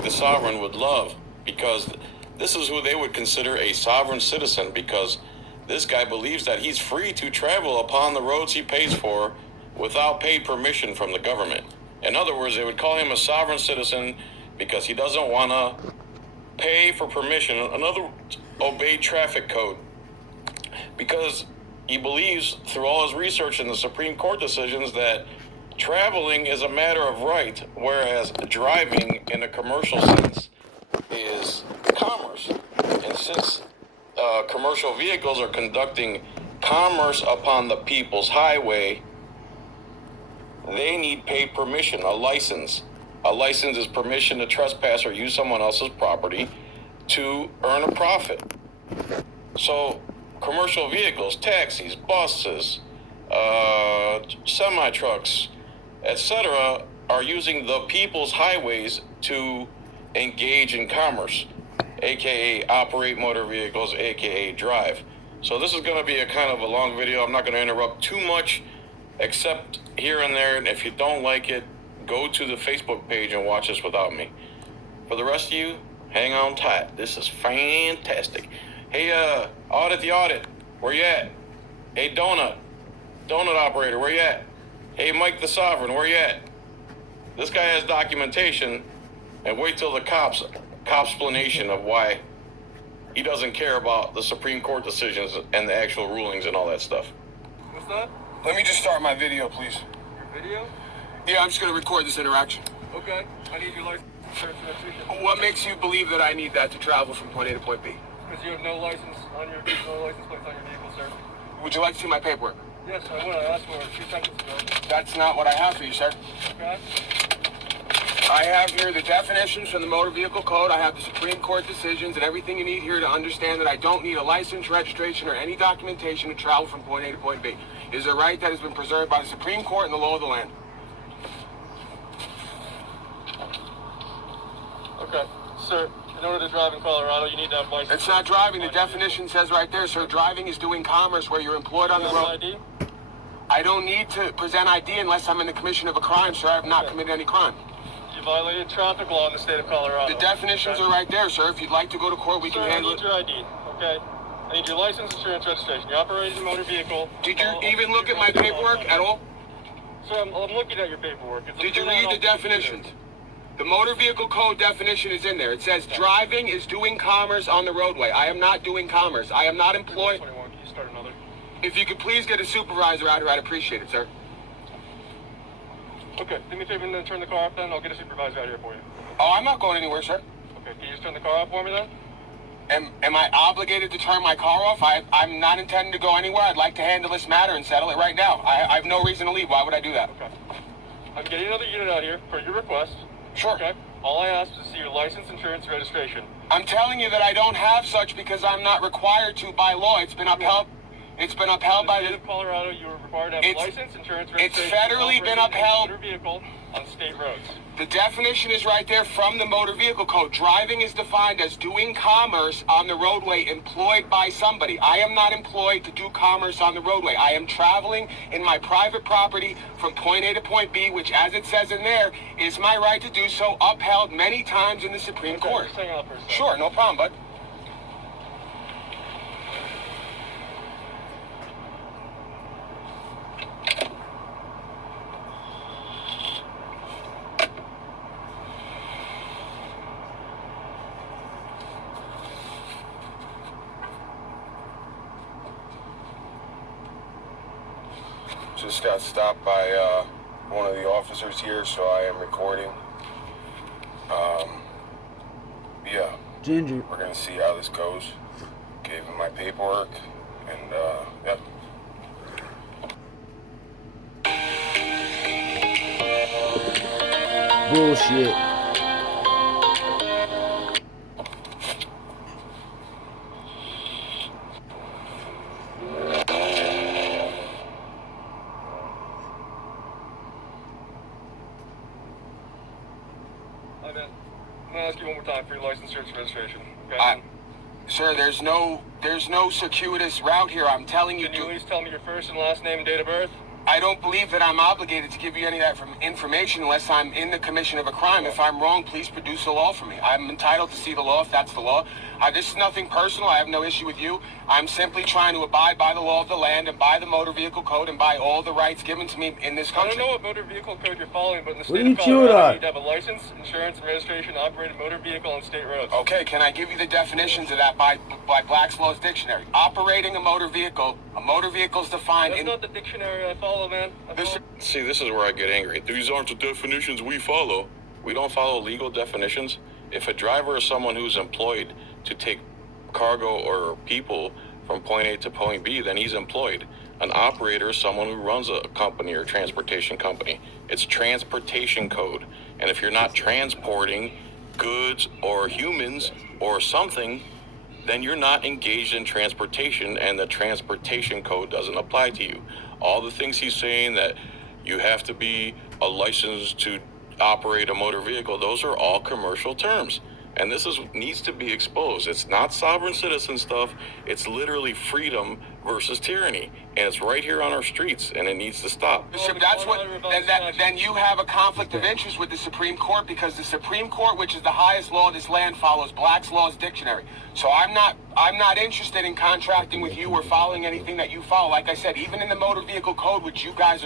Mike the Sovereign would love, because this is who they would consider a sovereign citizen, because this guy believes that he's free to travel upon the roads he pays for without paid permission from the government. In other words, they would call him a sovereign citizen because he doesn't want to pay for permission, another obey traffic code, because he believes through all his research in the Supreme Court decisions that traveling is a matter of right, whereas driving in a commercial sense is commerce. And since commercial vehicles are conducting commerce upon the people's highway, they need paid permission, a license. A license is permission to trespass or use someone else's property to earn a profit. So commercial vehicles, taxis, buses, semi-trucks, etc., are using the people's highways to engage in commerce, aka operate motor vehicles, aka drive. So this is going to be a kind of a long video. I'm not going to interrupt too much, except here and there. And if you don't like it, go to the Facebook page and watch this without me. For the rest of you, hang on tight. This is fantastic. Hey, audit, where you at? Hey, donut operator, where you at? Hey, Mike the Sovereign, where you at? This guy has documentation, and wait till the cop's explanation of why he doesn't care about the Supreme Court decisions and the actual rulings and all that stuff. What's that? Let me just start my video, please. Your video? Yeah, I'm just going to record this interaction. Okay. I need your license. What makes you believe that I need that to travel from point A to point B? Because you have no license on your no license plates on your vehicle, sir. Would you like to see my paperwork? Yes, I would. I asked for it 2 seconds ago. That's not what I have for you, sir. Okay. I have here the definitions from the Motor Vehicle Code. I have the Supreme Court decisions and everything you need here to understand that I don't need a license, registration, or any documentation to travel from point A to point B. It is a right that has been preserved by the Supreme Court and the law of the land. Okay. Sir, in order to drive in Colorado, you need to have license. It's not driving. The definition says right there, sir, driving is doing commerce where you're employed on the road. ID? I don't need to present ID unless I'm in the commission of a crime, sir. I have not committed any crime. You violated traffic law in the state of Colorado. The definitions are right there, sir. If you'd like to go to court, we can handle it. I need your ID, okay? I need your license, insurance, registration. You operate a motor vehicle. Did you even look at my paperwork at all? Sir, I'm looking at your paperwork. Did you read the definitions? The Motor Vehicle Code definition is in there. It says driving is doing commerce on the roadway. I am not doing commerce. I am not employed. 21. Can you start another? If you could please get a supervisor out here, I'd appreciate it, sir. Okay, do me a favor and then turn the car off then. I'll get a supervisor out here for you. Oh, I'm not going anywhere, sir. Okay, can you just turn the car off for me then? Am I obligated to turn my car off? I'm not intending to go anywhere. I'd like to handle this matter and settle it right now. I have no reason to leave. Why would I do that? Okay. I'm getting another unit out here for your request. Sure. Okay. All I asked is to see your license, insurance, registration. I'm telling you that I don't have such because I'm not required to by law. It's been upheld. It's been upheld by the state of Colorado. You are required to have a license, insurance, registration. It's federally been upheld. Motor vehicle on state roads. The definition is right there from the Motor Vehicle Code. Driving is defined as doing commerce on the roadway employed by somebody. I am not employed to do commerce on the roadway. I am traveling in my private property from point A to point B, which, as it says in there, is my right to do so, upheld many times in the Supreme Court. Just hang on for a second. Sure, no problem, bud. Just got stopped by one of the officers here, so I am recording. Yeah. Ginger. We're gonna see how this goes. Gave him my paperwork, and yeah. Bullshit. I'm gonna ask you one more time for your license, insurance, registration. Okay? Sir, there's no circuitous route here. I'm telling you. Can you at least tell me your first and last name and date of birth? I don't believe that I'm obligated to give you any of that information unless I'm in the commission of a crime. If I'm wrong, please produce the law for me. I'm entitled to see the law if that's the law. This is nothing personal. I have no issue with you. I'm simply trying to abide by the law of the land and by the motor vehicle code and by all the rights given to me in this country. I don't know what motor vehicle code you're following, but in the What state are you of chewing Colorado, on? you need to have a license, insurance, and registration to operate a motor vehicle on state roads. Okay, can I give you the definitions of that by Black's Law's dictionary? Operating a motor vehicle is defined That's in... not the dictionary I follow, man. See, this is where I get angry. These aren't the definitions we follow. We don't follow legal definitions. If a driver is someone who's employed to take cargo or people from point A to point B, then he's employed. An operator is someone who runs a company or transportation company. It's transportation code. And if you're not transporting goods or humans or something, then you're not engaged in transportation, and the transportation code doesn't apply to you. All the things he's saying that you have to be a license to operate a motor vehicle, those are all commercial terms. And this needs to be exposed. It's not sovereign citizen stuff. It's literally freedom versus tyranny. And it's right here on our streets, and it needs to stop. That's what, then you have a conflict of interest with the Supreme Court, because the Supreme Court, which is the highest law of this land, follows Black's Law's dictionary. So I'm not interested in contracting with you or following anything that you follow. Like I said, even in the motor vehicle code, which you guys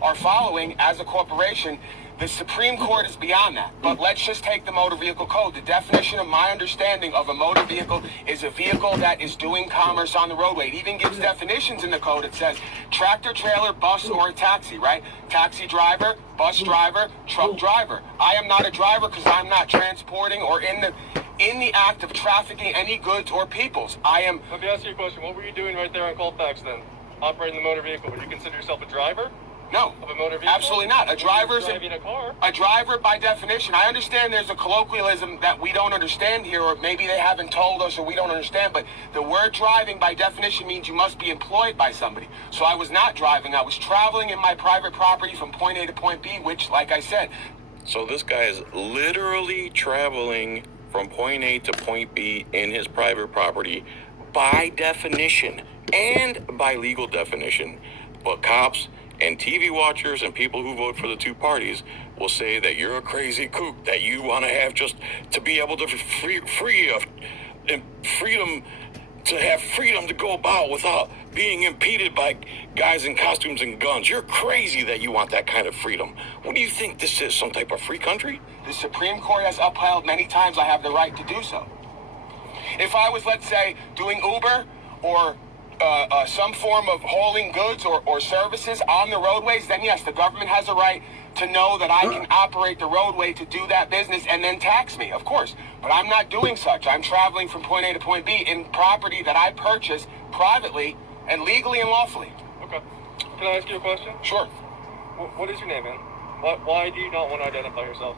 are following as a corporation, the Supreme Court is beyond that. But let's just take the motor vehicle code. The definition of my understanding of a motor vehicle is a vehicle that is doing commerce on the roadway. It even gives definitions in the code. It says tractor, trailer, bus, or a taxi, right? Taxi driver, bus driver, truck driver. I am not a driver because I'm not transporting or in the act of trafficking any goods or peoples. I am... Let me ask you a question. What were you doing right there on Colfax then? Operating the motor vehicle. Would you consider yourself a driver? No, of a motor vehicle? Absolutely not. A driver's driving a car. A driver, by definition, I understand there's a colloquialism that we don't understand here, or maybe they haven't told us or we don't understand, but the word driving, by definition, means you must be employed by somebody. So I was not driving. I was traveling in my private property from point A to point B, which, like I said... So this guy is literally traveling from point A to point B in his private property by definition and by legal definition. But cops and TV watchers and people who vote for the two parties will say that you're a crazy kook, that you want to have just to be able to have freedom to go about without being impeded by guys in costumes and guns. You're crazy that you want that kind of freedom. What do you think this is, some type of free country? The Supreme Court has upheld many times I have the right to do so. If I was, let's say, doing Uber or some form of hauling goods or services on the roadways, then yes, the government has a right to know that I can operate the roadway to do that business and then tax me, of course. But I'm not doing such. I'm traveling from point A to point B in property that I purchase privately and legally and lawfully. Okay. Can I ask you a question? Sure. What is your name, man? Why do you not want to identify yourself?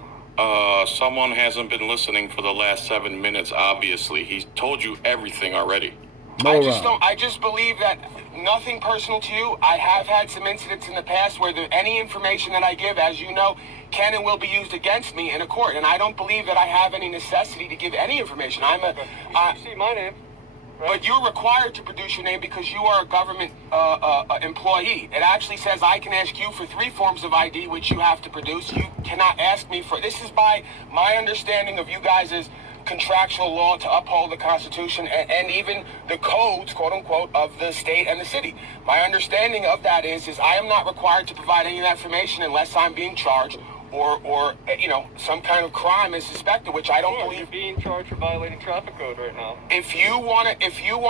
Someone hasn't been listening for the last 7 minutes, obviously. He's told you everything already. I just believe that nothing personal to you. I have had some incidents in the past where any information that I give, as you know, can and will be used against me in a court. And I don't believe that I have any necessity to give any information. You see my name. Right? But you're required to produce your name because you are a government employee. It actually says I can ask you for 3 forms of ID, which you have to produce. You cannot ask me for... This is by my understanding of you guys' contractual law to uphold the Constitution and even the codes, quote unquote, of the state and the city. My understanding of that is I am not required to provide any of that information unless I'm being charged or some kind of crime is suspected, which I don't believe. You're being charged for violating traffic code right now. If you want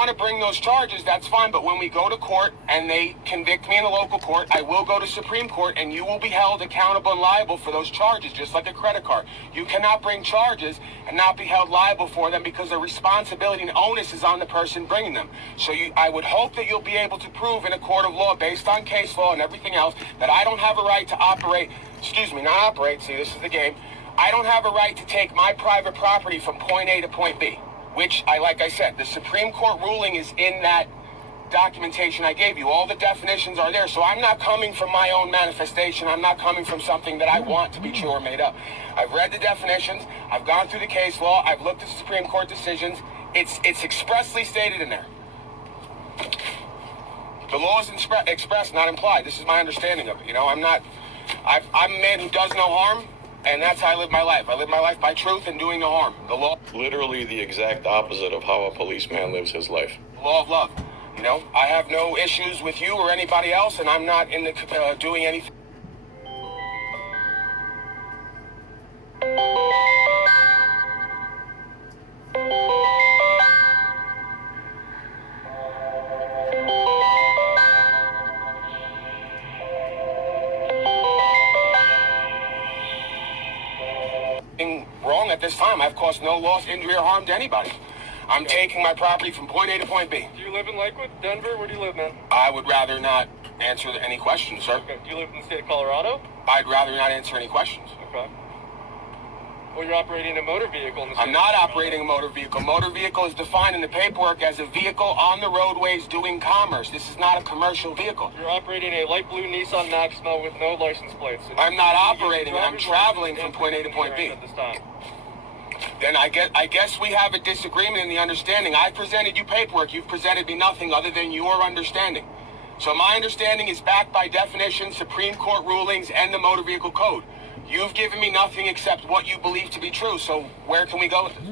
to bring those charges, that's fine. But when we go to court and they convict me in the local court, I will go to Supreme Court and you will be held accountable and liable for those charges, just like a credit card. You cannot bring charges and not be held liable for them because the responsibility and onus is on the person bringing them. So I would hope that you'll be able to prove in a court of law, based on case law and everything else, that I don't have a right to see, this is the game. I don't have a right to take my private property from point A to point B, which like I said, the Supreme Court ruling is in that documentation I gave you. All the definitions are there. So I'm not coming from my own manifestation. I'm not coming from something that I want to be true or made up. I've read the definitions. I've gone through the case law. I've looked at the Supreme Court decisions. It's expressly stated in there. The law is expressed, not implied. This is my understanding of it. You know, I'm a man who does no harm, and that's how I live my life. I live my life by truth and doing no harm. The law. Literally the exact opposite of how a policeman lives his life. The law of love. You know, I have no issues with you or anybody else, and I'm not in the doing anything. Wrong at this time. I've caused no loss, injury, or harm to anybody. I'm taking my property from point A to point B. Do you live in Lakewood, Denver? Where do you live, man? I would rather not answer any questions, sir. Okay. Do you live in the state of Colorado? I'd rather not answer any questions. Okay. Well, you're operating a motor vehicle in the state. I'm not operating a motor vehicle. Motor vehicle is defined in the paperwork as a vehicle on the roadways doing commerce. This is not a commercial vehicle. You're operating a light blue Nissan Maxima with no license plates. I'm not operating. I'm traveling from point A to point B. At this time. Then I guess we have a disagreement in the understanding. I presented you paperwork. You've presented me nothing other than your understanding. So my understanding is backed by definitions, Supreme Court rulings, and the Motor Vehicle Code. You've given me nothing except what you believe to be true. So where can we go with this?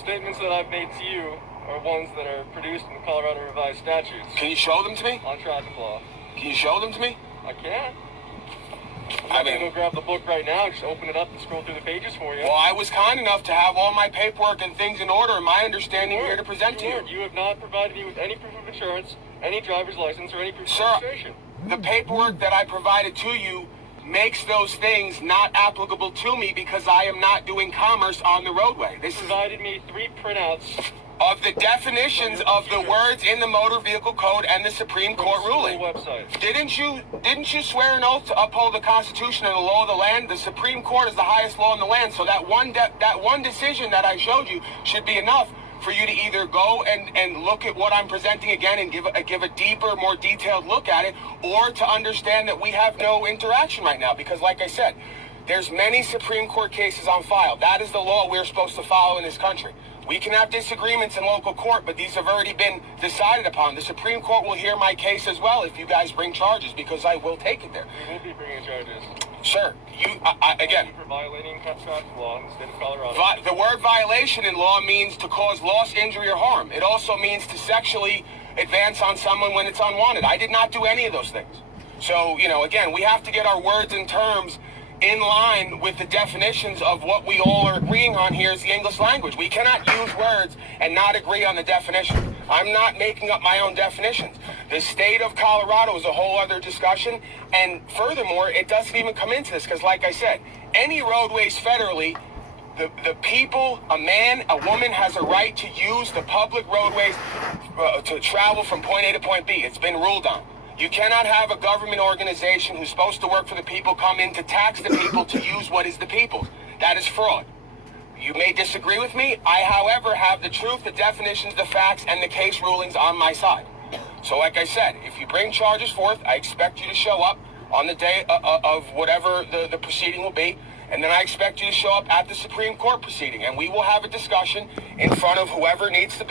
Statements that I've made to you are ones that are produced in the Colorado Revised Statutes. Can you show them to me? On traffic law. Can you show them to me? I can. I'm going to go grab the book right now and just open it up and scroll through the pages for you. Well, I was kind enough to have all my paperwork and things in order and my understanding here to present to you. You have not provided me with any proof of insurance, any driver's license, or any proof Sir, of registration. The paperwork that I provided to you makes those things not applicable to me because I am not doing commerce on the roadway. This provided me 3 printouts of the definitions of the words in the Motor Vehicle Code and the Supreme Court ruling. Website. Didn't you swear an oath to uphold the Constitution and the law of the land? The Supreme Court is the highest law in the land, so that one decision that I showed you should be enough for you to either go and look at what I'm presenting again and give a deeper, more detailed look at it, or to understand that we have no interaction right now. Because like I said, there's many Supreme Court cases on file. That is the law we're supposed to follow in this country. We can have disagreements in local court, but these have already been decided upon. The Supreme Court will hear my case as well if you guys bring charges, because I will take it there. You will be bringing charges. Sir, again, for violating traffic law in the state of Colorado. The word violation in law means to cause loss, injury, or harm. It also means to sexually advance on someone when it's unwanted. I did not do any of those things. So, again, we have to get our words and terms in line with the definitions of what we all are agreeing on here is the English language. We cannot use words and not agree on the definition. I'm not making up my own definitions. The state of Colorado is a whole other discussion. And furthermore, it doesn't even come into this because, like I said, any roadways federally, the people, a man, a woman has a right to use the public roadways to travel from point A to point B. It's been ruled on. You cannot have a government organization who's supposed to work for the people come in to tax the people to use what is the people's. That is fraud. You may disagree with me. I, however, have the truth, the definitions, the facts, and the case rulings on my side. So like I said, if you bring charges forth, I expect you to show up on the day of whatever the proceeding will be. And then I expect you to show up at the Supreme Court proceeding. And we will have a discussion in front of whoever needs to be.